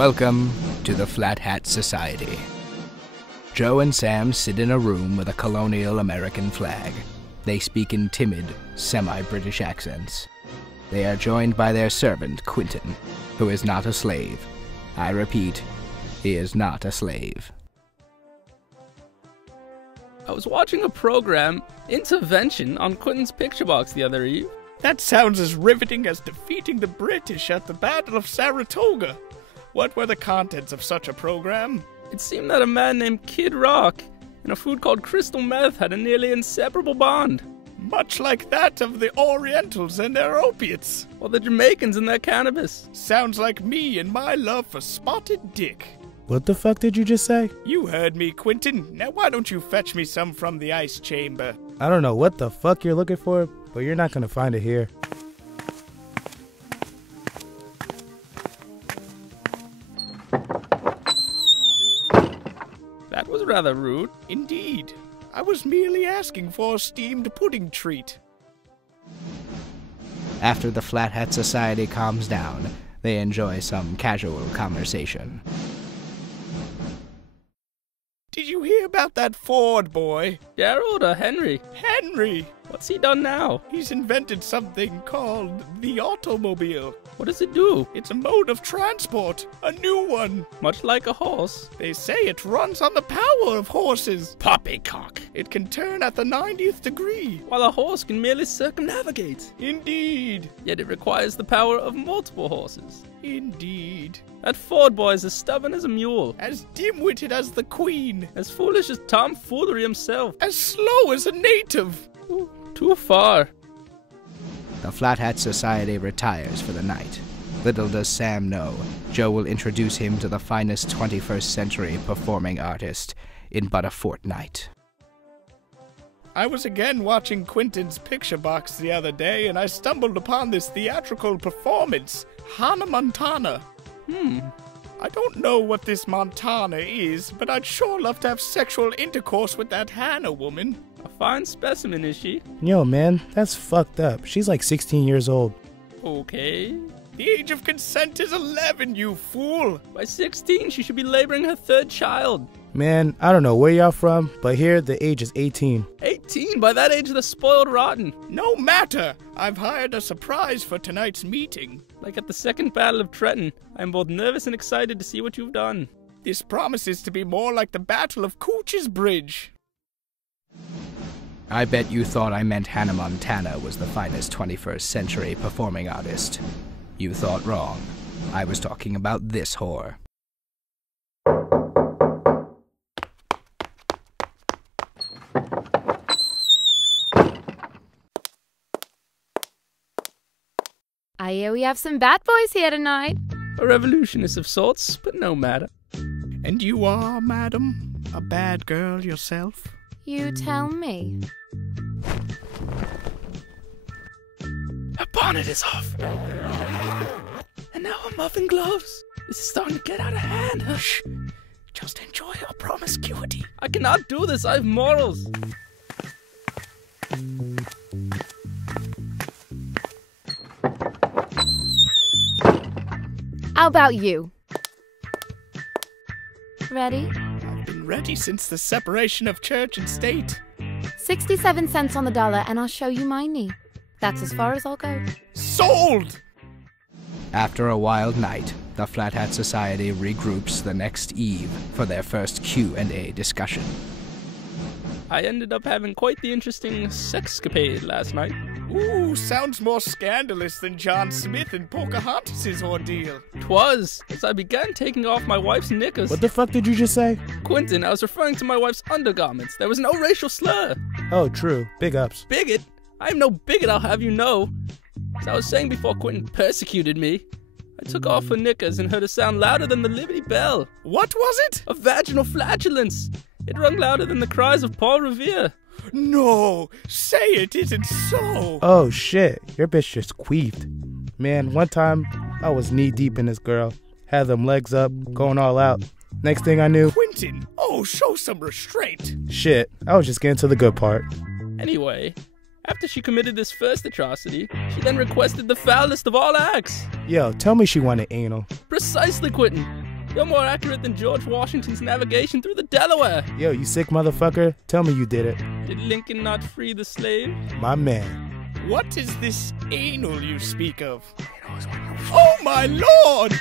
Welcome to the Flat Hat Society. Joe and Sam sit in a room with a colonial American flag. They speak in timid, semi-British accents. They are joined by their servant, Quentin, who is not a slave. I repeat, he is not a slave. I was watching a program, Intervention, on Quentin's picture box the other eve. That sounds as riveting as defeating the British at the Battle of Saratoga. What were the contents of such a program? It seemed that a man named Kid Rock and a food called crystal meth had a nearly inseparable bond. Much like that of the Orientals and their opiates. Or the Jamaicans and their cannabis. Sounds like me and my love for spotted dick. What the fuck did you just say? You heard me, Quentin. Now why don't you fetch me some from the ice chamber? I don't know what the fuck you're looking for, but you're not gonna find it here. That was rather rude. Indeed. I was merely asking for a steamed pudding treat. After the Flat Hat Society calms down, they enjoy some casual conversation. Did you hear about that Ford boy? Gerald or Henry? Henry! What's he done now? He's invented something called the automobile. What does it do? It's a mode of transport. A new one. Much like a horse. They say it runs on the power of horses. Poppycock. It can turn at the 90th degree. While a horse can merely circumnavigate. Indeed. Yet it requires the power of multiple horses. Indeed. That Ford boy is as stubborn as a mule. As dim-witted as the Queen. As foolish as tomfoolery himself. As slow as a native. Ooh, too far. The Flat Hat Society retires for the night. Little does Sam know, Joe will introduce him to the finest 21st century performing artist in but a fortnight. I was again watching Quentin's picture box the other day, and I stumbled upon this theatrical performance, Hannah Montana. I don't know what this Montana is, but I'd sure love to have sexual intercourse with that Hannah woman. A fine specimen, is she? Yo, man, that's fucked up. She's like 16 years old. Okay. The age of consent is 11, you fool! By 16, she should be laboring her third child. Man, I don't know where y'all from, but here the age is 18. 18? By that age, they're spoiled rotten. No matter! I've hired a surprise for tonight's meeting. Like at the Second Battle of Trenton, I'm both nervous and excited to see what you've done. This promises to be more like the Battle of Cooch's Bridge. I bet you thought I meant Hannah Montana was the finest 21st century performing artist. You thought wrong. I was talking about this whore. I hear we have some bad boys here tonight. A revolutionist of sorts, but no matter. And you are, madam, a bad girl yourself? You tell me. Her bonnet is off. And now her muffin gloves. This is starting to get out of hand. Shh. Just enjoy our promiscuity. I cannot do this. I have morals. How about you? Ready? I've been ready since the separation of church and state. 67 cents on the dollar and I'll show you my knee. That's as far as I'll go. Sold! After a wild night, the Flat Hat Society regroups the next eve for their first Q&A discussion. I ended up having quite the interesting sexcapade last night. Ooh, sounds more scandalous than John Smith and Pocahontas' ordeal. 'Twas, as I began taking off my wife's knickers. What the fuck did you just say? Quentin, I was referring to my wife's undergarments. There was no racial slur. Oh, true. Big ups. Bigot? I am no bigot, I'll have you know. As I was saying before Quentin persecuted me, I took off her knickers and heard a sound louder than the Liberty Bell. What was it? A vaginal flatulence. It rung louder than the cries of Paul Revere. No, say it isn't so. Oh shit, your bitch just queefed. Man, one time I was knee deep in this girl. Had them legs up, going all out. Next thing I knew, Quentin, oh, show some restraint. shit, I was just getting to the good part. Anyway, after she committed this first atrocity, she then requested the foulest of all acts. Yo, tell me she wanted anal. Precisely, Quentin. You're more accurate than George Washington's navigation through the Delaware. Yo, you sick motherfucker? Tell me you did it. Did Lincoln not free the slave? My man. What is this anal you speak of? Oh, my lord!